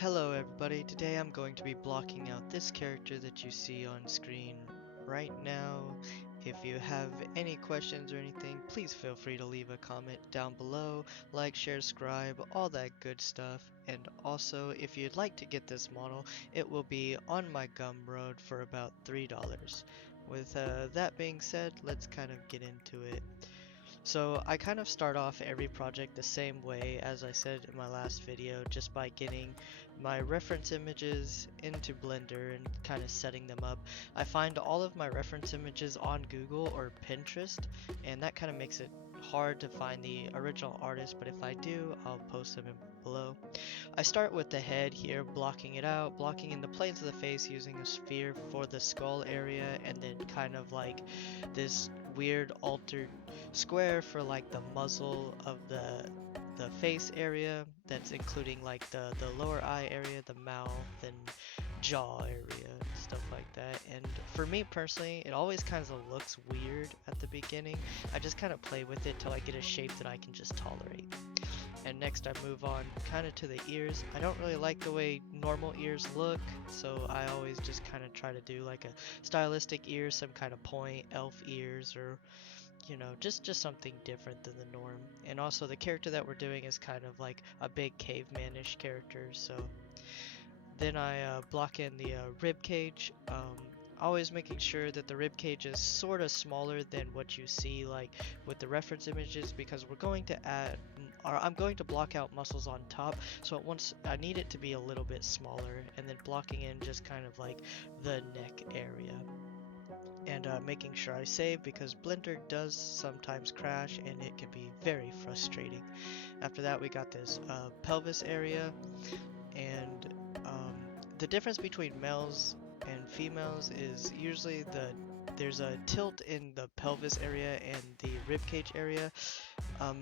Hello everybody, today I'm going to be blocking out this character that you see on screen right now. If you have any questions or anything, please feel free to leave a comment down below, like, share, subscribe, all that good stuff. And also, if you'd like to get this model, it will be on my Gumroad for about $3. With that being said, let's kind of get into it. So I kind of start off every project the same way as I said in my last video, just by getting my reference images into Blender and kind of setting them up. I find all of my reference images on Google or Pinterest, and that kind of makes it hard to find the original artist, but if I do, I'll post them below. I start with the head here, blocking it out, blocking in the planes of the face using a sphere for the skull area, and then kind of like this weird altered square for like the muzzle of the face area, that's including like the lower eye area, the mouth and jaw area and stuff like that. And for me personally, it always kind of looks weird at the beginning. I just kind of play with it till I get a shape that I can just tolerate. And next I move on kind of to the ears. I don't really like the way normal ears look, so I always just kind of try to do like a stylistic ear, some kind of point, elf ears, or you know, just something different than the norm. And also the character that we're doing is kind of like a big cavemanish character, so then I block in the rib cage, always making sure that the rib cage is sort of smaller than what you see like with the reference images, because we're going to add, or I'm going to block out muscles on top, so I need it to be a little bit smaller, and then blocking in just kind of like the neck area. And making sure I save, because Blender does sometimes crash and it can be very frustrating. After that we got this pelvis area, and the difference between males and females is usually there's a tilt in the pelvis area and the ribcage area.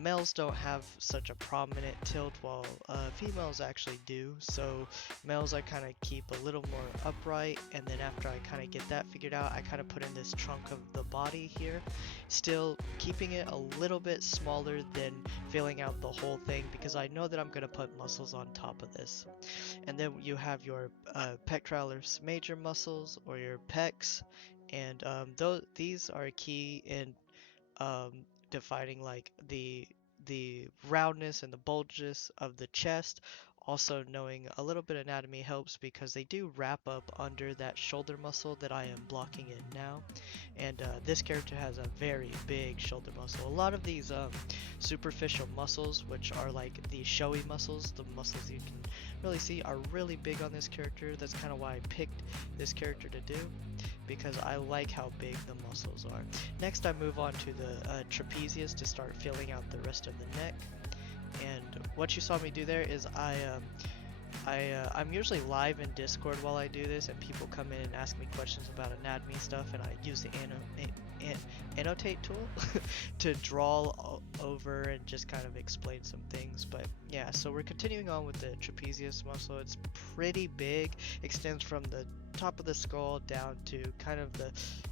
Males don't have such a prominent tilt, while females actually do. So males I kind of keep a little more upright, and then after I kind of get that figured out, I kind of put in this trunk of the body here, still keeping it a little bit smaller than filling out the whole thing, because I know that I'm going to put muscles on top of this. And then you have your pectoralis major muscles, or your pecs, and these are key in defining like the roundness and the bulges of the chest. Also, knowing a little bit of anatomy helps, because they do wrap up under that shoulder muscle that I am blocking in now. And this character has a very big shoulder muscle. A lot of these superficial muscles, which are like the showy muscles, the muscles you can really see, are really big on this character. That's kind of why I picked this character to do, because I like how big the muscles are. Next I move on to the trapezius to start filling out the rest of the neck. And what you saw me do there is I'm usually live in Discord while I do this, and people come in and ask me questions about anatomy stuff, and I use the annotate tool to draw over and just kind of explain some things. But yeah, so we're continuing on with the trapezius muscle. It's pretty big, extends from the top of the skull down to kind of the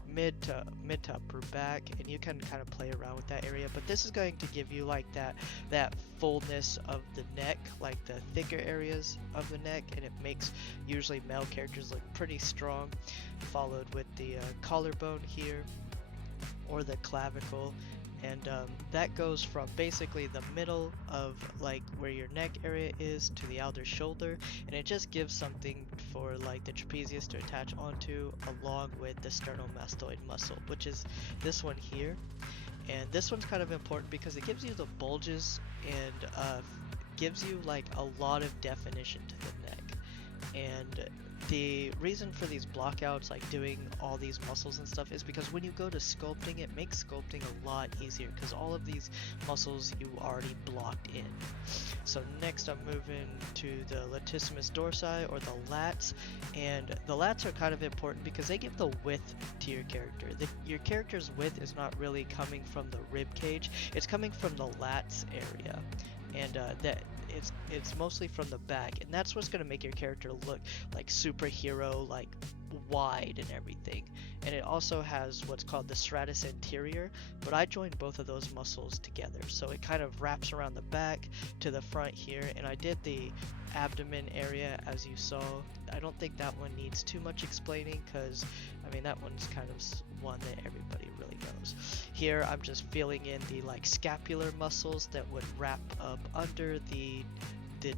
mid to upper back, and you can kind of play around with that area. But this is going to give you like that fullness of the neck, like the thicker areas of the neck, and it makes usually male characters look pretty strong. Followed with the collarbone here, or the clavicle. And that goes from basically the middle of like where your neck area is to the outer shoulder, and it just gives something for like the trapezius to attach onto, along with the sternomastoid muscle, which is this one here. And this one's kind of important because it gives you the bulges and gives you like a lot of definition to the neck. And the reason for these blockouts, like doing all these muscles and stuff, is because when you go to sculpting, it makes sculpting a lot easier, because all of these muscles you already blocked in. So next I'm moving to the latissimus dorsi, or the lats, and the lats are kind of important because they give the width to your character. Your character's width is not really coming from the rib cage, it's coming from the lats area, and it's mostly from the back, and that's what's going to make your character look like superhero, like wide and everything. And it also has what's called the stratus anterior, but I joined both of those muscles together. So it kind of wraps around the back to the front here, and I did the abdomen area as you saw. I don't think that one needs too much explaining because I mean that one's kind of one that everybody really knows. Here I'm just filling in the like scapular muscles that would wrap up under the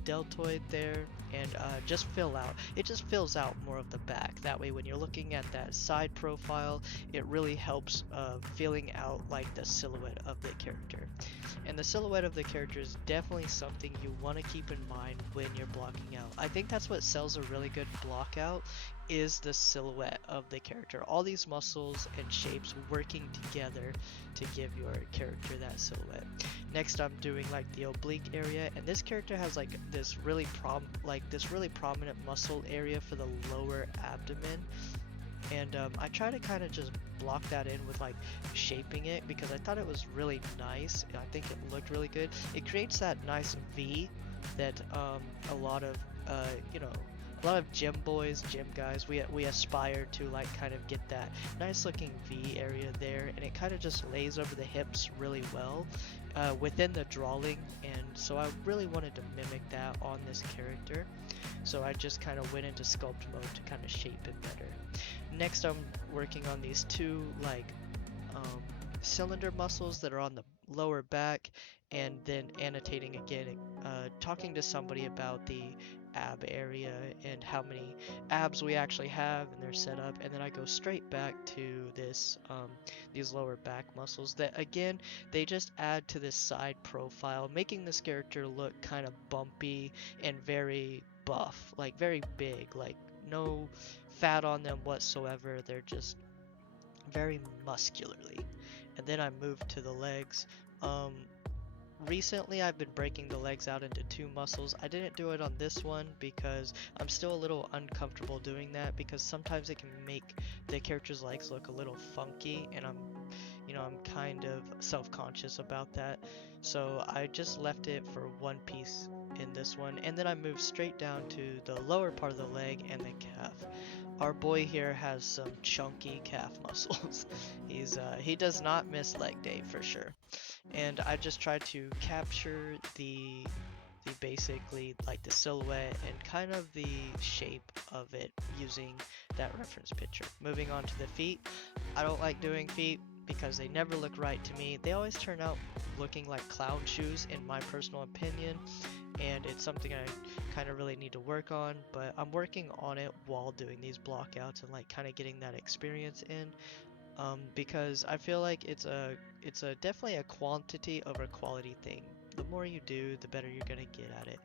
deltoid there, and just fill out. It just fills out more of the back. That way when you're looking at that side profile, it really helps filling out like the silhouette of the character. And the silhouette of the character is definitely something you want to keep in mind when you're blocking out. I think that's what sells a really good block out, is the silhouette of the character. All these muscles and shapes working together to give your character that silhouette. Next I'm doing like the oblique area, and this character has like this really prominent muscle area for the lower abdomen. And I try to kind of just block that in with like shaping it because I thought it was really nice. I think it looked really good. It creates that nice V that a lot of gym boys, gym guys, we aspire to like kind of get that nice looking V area there, and it kind of just lays over the hips really well within the drawing, and so I really wanted to mimic that on this character. So I just kind of went into sculpt mode to kind of shape it better. Next I'm working on these two like cylinder muscles that are on the lower back, and then annotating again, talking to somebody about the ab area and how many abs we actually have and their setup, and then I go straight back to this these lower back muscles that again they just add to this side profile, making this character look kind of bumpy and very buff, like very big, like no fat on them whatsoever. They're just very muscularly. And then I move to the legs. Recently I've been breaking the legs out into two muscles. I didn't do it on this one because I'm still a little uncomfortable doing that, because sometimes it can make the character's legs look a little funky, and I'm kind of self-conscious about that. So I just left it for one piece in this one, and then I moved straight down to the lower part of the leg and the calf. Our boy here has some chunky calf muscles. He does not miss leg day for sure. And I just tried to capture the basically like the silhouette and kind of the shape of it using that reference picture. Moving on to the feet. I don't like doing feet because they never look right to me. They always turn out looking like clown shoes in my personal opinion, and it's something I kind of really need to work on, but I'm working on it while doing these blockouts and like kind of getting that experience in, because I feel like it's definitely a quantity over quality thing. The more you do, the better you're gonna get at it.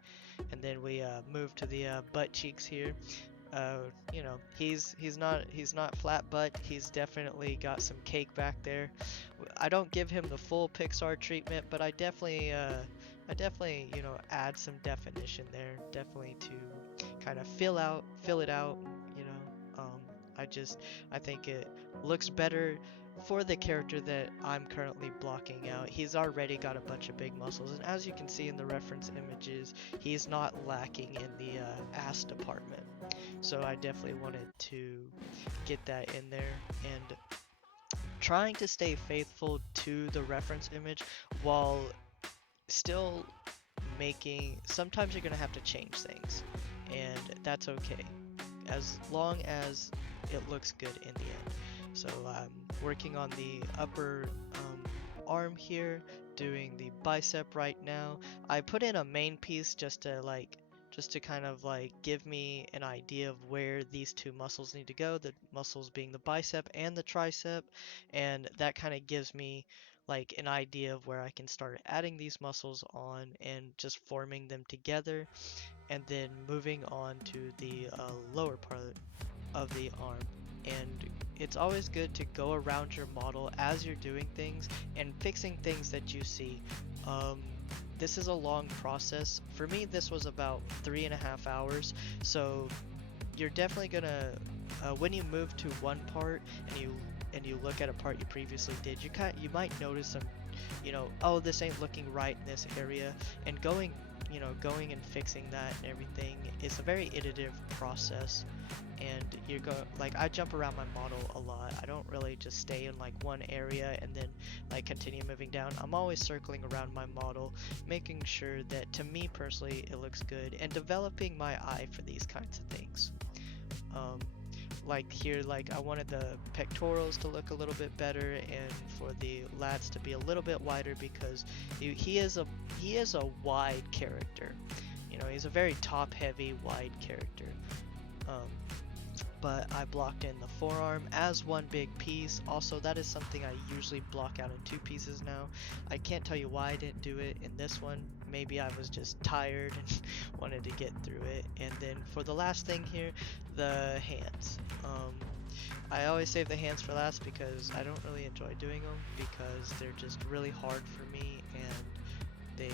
And then we move to the butt cheeks here. He's not flat butt. He's definitely got some cake back there. I don't give him the full Pixar treatment, but I definitely add some definition there, definitely to kind of fill it out. I think it looks better for the character that I'm currently blocking out. He's already got a bunch of big muscles, and as you can see in the reference images, he's not lacking in the ass department. So I definitely wanted to get that in there, and trying to stay faithful to the reference image while still sometimes you're gonna have to change things, and that's okay as long as it looks good in the end. So I'm working on the upper arm here, doing the bicep right now. I put in a main piece just to kind of like give me an idea of where these two muscles need to go, the muscles being the bicep and the tricep, and that kind of gives me like an idea of where I can start adding these muscles on and just forming them together, and then moving on to the lower part of the arm. And it's always good to go around your model as you're doing things and fixing things that you see. This is a long process. For me, this was about 3.5 hours. So you're definitely gonna, when you move to one part and you look at a part you previously did, you might notice you know, oh, this ain't looking right in this area, and going, you know, going and fixing that and everything is a very iterative process. And you're like, I jump around my model a lot. I don't really just stay in like one area and then like continue moving down. I'm always circling around my model, making sure that, to me personally, it looks good, and developing my eye for these kinds of things. um, like here, like I wanted the pectorals to look a little bit better, and for the lats to be a little bit wider, because he is a wide character. You know, he's a very top heavy wide character. um, but I blocked in the forearm as one big piece. Also, that is something I usually block out in two pieces now. I can't tell you why I didn't do it in this one. Maybe I was just tired and wanted to get through it. And then for the last thing here, the hands. I always save the hands for last because I don't really enjoy doing them, because they're just really hard for me and they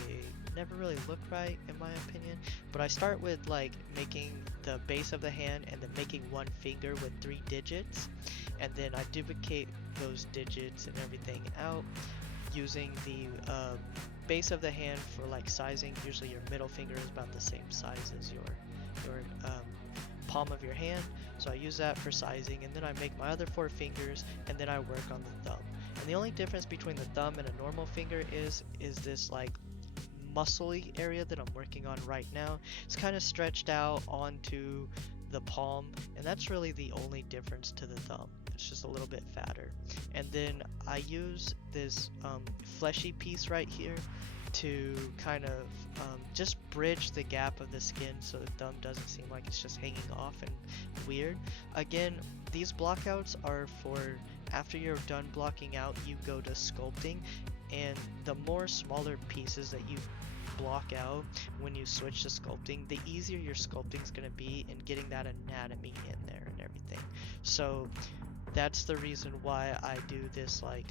never really look right in my opinion. But I start with like making the base of the hand and then making one finger with 3 digits, and then I duplicate those digits and everything out using the base of the hand for like sizing. Usually your middle finger is about the same size as your palm of your hand, so I use that for sizing, and then I make my other 4 fingers, and then I work on the thumb. And the only difference between the thumb and a normal finger is this like muscly area that I'm working on right now. It's kind of stretched out onto the palm, and that's really the only difference to the thumb. It's just a little bit fatter. And then I use this fleshy piece right here to kind of just bridge the gap of the skin so the thumb doesn't seem like it's just hanging off and weird. Again, these blockouts are for after you're done blocking out, you go to sculpting, and the more smaller pieces that you block out when you switch to sculpting, the easier your sculpting is going to be in getting that anatomy in there and everything. So that's the reason why I do this like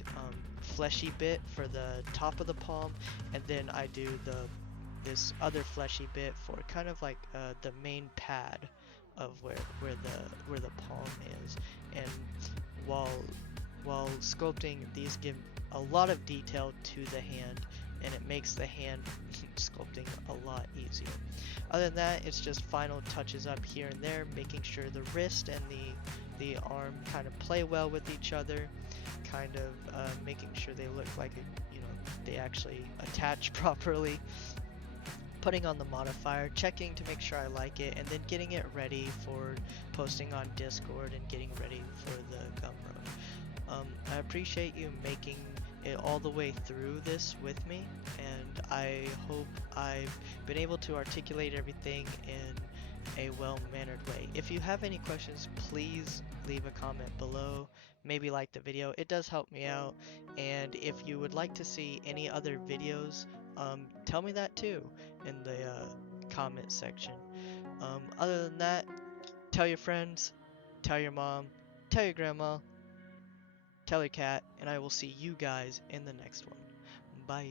fleshy bit for the top of the palm, and then I do this other fleshy bit for kind of like the main pad of where the palm is. And while sculpting, these give a lot of detail to the hand, and it makes the hand sculpting a lot easier. Other than that, it's just final touches up here and there, making sure the wrist and the arm kind of play well with each other, kind of making sure they look like they actually attach properly. Putting on the modifier, checking to make sure I like it, and then getting it ready for posting on Discord and getting ready for the Gumroad. I appreciate you making it all the way through this with me, and I hope I've been able to articulate everything in a well-mannered way. If you have any questions, please leave a comment below. Maybe like the video, it does help me out. And if you would like to see any other videos, tell me that too in the comment section. Other than that, tell your friends, tell your mom, tell your grandma, tell your cat, and I will see you guys in the next one. Bye.